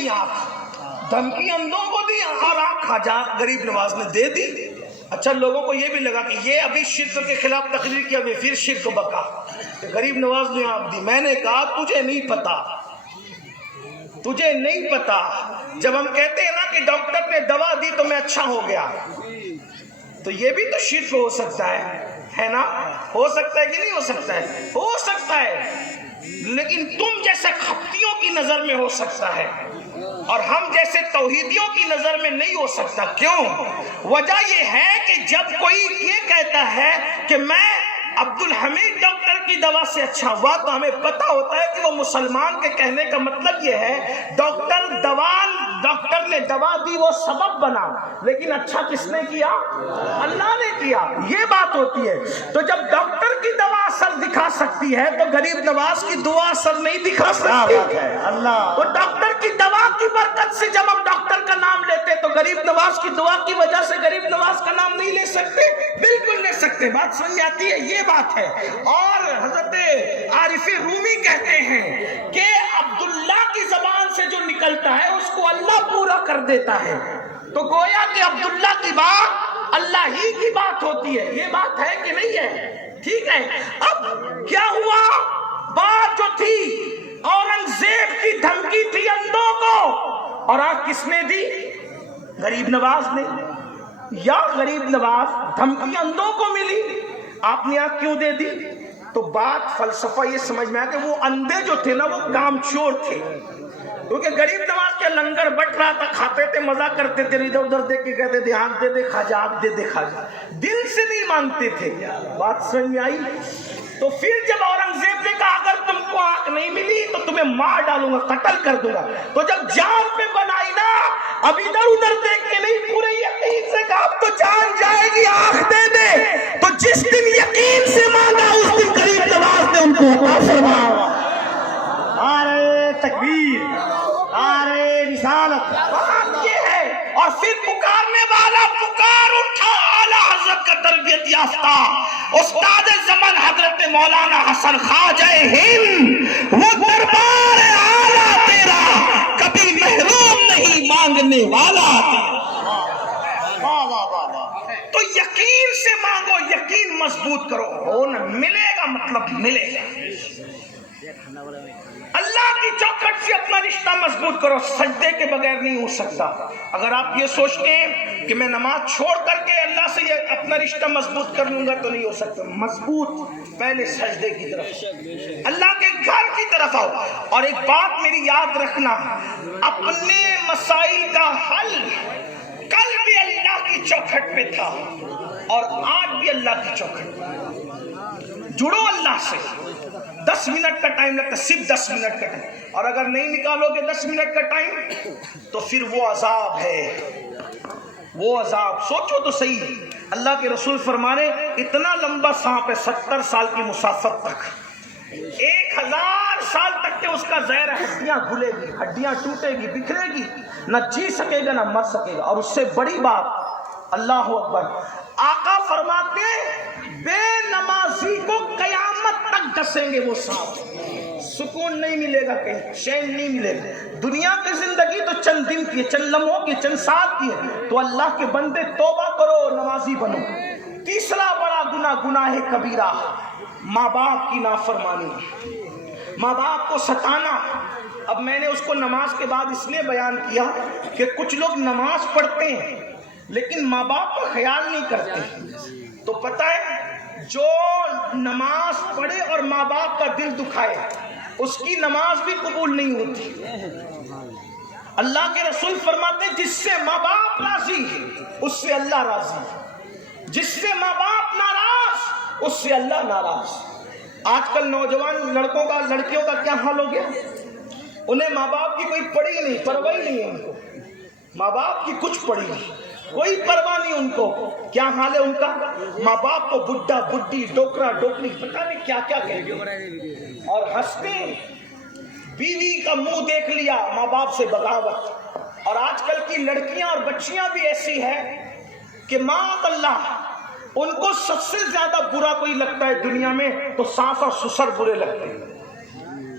لی آنکھ, دھمکی اندھوں کو دی اور آنکھ خواجہ غریب نواز نے دے دی. اچھا لوگوں کو یہ بھی لگا کہ یہ ابھی شرک کے خلاف تقریر کیا, ابھی پھر شرک بکا کہ غریب نواز نے آنکھ دی. میں نے کہا تجھے نہیں پتا, تجھے نہیں پتا. جب ہم کہتے ہیں نا کہ ڈاکٹر نے دوا دی تو میں اچھا ہو گیا, تو یہ بھی تو شرک ہو سکتا ہے نا؟ ہو سکتا ہے کہ نہیں ہو سکتا ہے؟ ہو سکتا ہے, لیکن تم جیسے خپتیوں کی نظر میں ہو سکتا ہے اور ہم جیسے توحیدیوں کی نظر میں نہیں ہو سکتا. کیوں؟ وجہ یہ ہے کہ جب کوئی یہ کہتا ہے کہ میں عبد الحمید ڈاکٹر کی دوا سے اچھا ہوا, تو ہمیں پتا ہوتا ہے کہ وہ مسلمان کے کہنے کا مطلب یہ ہے ڈاکٹر نے دوا دی, وہ سبب بنا, لیکن اچھا کس نے کیا؟ اللہ نے کیا. یہ بات ہوتی ہے. تو جب ڈاکٹر کی دوا اثر دکھا سکتی ہے تو غریب نواز کی دعا اثر نہیں دکھا سکتی. تو ڈاکٹر کی دوا کی برکت سے جب ہم ڈاکٹر کا نام لیتے تو غریب نواز کی دعا کی وجہ سے غریب نواز کا نام نہیں لے سکتے؟ بالکل لے سکتے. بات سمجھ آتی ہے؟ یہ بات ہے. اور حضرت عارف رومی کہتے ہیں کہ عبداللہ کی زبان سے جو نکلتا ہے اس کو اللہ پورا کر دیتا ہے. تو گویا کہ عبداللہ کی بات اللہ ہی کی بات ہوتی ہے. یہ بات ہے کہ نہیں ہے؟ ٹھیک ہے. اب کیا ہوا؟ بات جو تھی اورنگزیب کی دھمکی تھی اندھوں کو, اور آج کس نے دی؟ غریب نواز نے. یا غریب نواز دھمکی اندھوں کو ملی, آپ نے آنکھ کیوں دے دی؟ تو بات فلسفہ یہ سمجھ میں آیا کہ وہ اندھے جو تھے نا وہ کام چور تھے, کیونکہ غریب نواز کے لنگر بٹ رہا تھا, کھاتے تھے, مزہ کرتے تھے, ادھر ادھر دیکھ کے کہتے تھے آنکھ دے دے خواجہ, آنکھ دے دے خواجہ, دل سے نہیں مانتے تھے. بات سمجھ میں آئی؟ تو پھر جب اورنگزیب نے کہا اگر تم کو آنکھ نہیں ملی تو تمہیں مار ڈالوں گا, قتل کر دوں گا, تو جب جان پہ بنائی نا, اب ادھر ادھر دیکھ کے نہیں, پورے یقین سے کہا اب تو جان جائے گی, آنکھ دے دے. تو جس دن یقین سے مانگا اس دن غریب نواز نے ان کو عطا فرمایا. نعرہ تکبیر, نعرہ رسالت. بات یہ ہے. اور پھر پکارنے والا پکار اٹھا, اعلیٰ حضرت کا تربیت یافتہ استاد زمن حضرت مولانا حسن خواجہ ہند, وہ دربار اعلیٰ تیرا کبھی محروم نہیں, مانگنے والا تیرا. تو یقین سے مانگو, یقین مضبوط کرو, ہو نہ ملے گا مطلب ملے گا. اللہ کی چوکھٹ سے اپنا رشتہ مضبوط کرو, سجدے کے بغیر نہیں ہو سکتا. اگر آپ یہ سوچتے ہیں کہ میں نماز چھوڑ کر کے اللہ سے یہ اپنا رشتہ مضبوط کر لوں گا تو نہیں ہو سکتا. مضبوط پہلے سجدے کی طرف, اللہ کے گھر کی طرف آؤ. اور ایک بات میری یاد رکھنا, اپنے مسائل کا حل کل بھی اللہ کی چوکھٹ پہ تھا اور آج بھی اللہ کی چوکھٹ پہ. جڑو اللہ سے. 10 منٹ کا ٹائم لگتا ہے, صرف 10 منٹ کا ٹائم, اور اگر نہیں نکالو گے 10 منٹ کا ٹائم تو پھر وہ عذاب ہے, وہ عذاب. سوچو تو صحیح, اللہ کے رسول فرما رہے اتنا لمبا سانپ ہے 70 سال کی مسافت تک, 1000 سال تک کہ اس کا زہر ہڈیاں گھلے گی, ہڈیاں ٹوٹے گی, بکھرے گی, نہ جی سکے گا نہ مر سکے گا. اور اس سے بڑی بات, اللہ اکبر, آقا فرماتے بے نمازی کو قیامت تک ڈسیں گے وہ سانپ, سکون نہیں ملے گا, کہیں چین نہیں ملے گا. دنیا کی زندگی تو چند دن کی ہے, چند لمحوں کی, چند ساتھ کی ہے. تو اللہ کے بندے توبہ کرو, نمازی بنو. تیسرا بڑا گناہ, گناہ کبیرہ, ماں باپ کی نافرمانی, ماں باپ کو ستانا. اب میں نے اس کو نماز کے بعد اس لیے بیان کیا کہ کچھ لوگ نماز پڑھتے ہیں لیکن ماں باپ کا خیال نہیں کرتے. تو پتہ ہے جو نماز پڑھے اور ماں باپ کا دل دکھائے اس کی نماز بھی قبول نہیں ہوتی. اللہ کے رسول فرماتے ہیں جس سے ماں باپ راضی اس سے اللہ راضی, جس سے ماں باپ ناراض اس سے اللہ ناراض. آج کل نوجوان لڑکوں کا, لڑکیوں کا کیا حال ہو گیا, انہیں ماں باپ کی کوئی پڑی نہیں, پرواہ نہیں ہے ان کو. ماں باپ کی کچھ پڑی نہیں, کوئی پرواہ نہیں ان کو. کیا حال ہے ان کا, ماں باپ کو بڈھا بڈھی, ڈوکرا ڈوکری, پتہ نہیں کیا کیا کہیں گے, اور ہنستے ہیں. بیوی کا منہ دیکھ لیا, ماں باپ سے بغاوت. اور آج کل کی لڑکیاں اور بچیاں بھی ایسی ہیں کہ معاذ اللہ ان کو سب سے زیادہ برا کوئی لگتا ہے دنیا میں تو ساس اور سسر برے لگتے ہیں.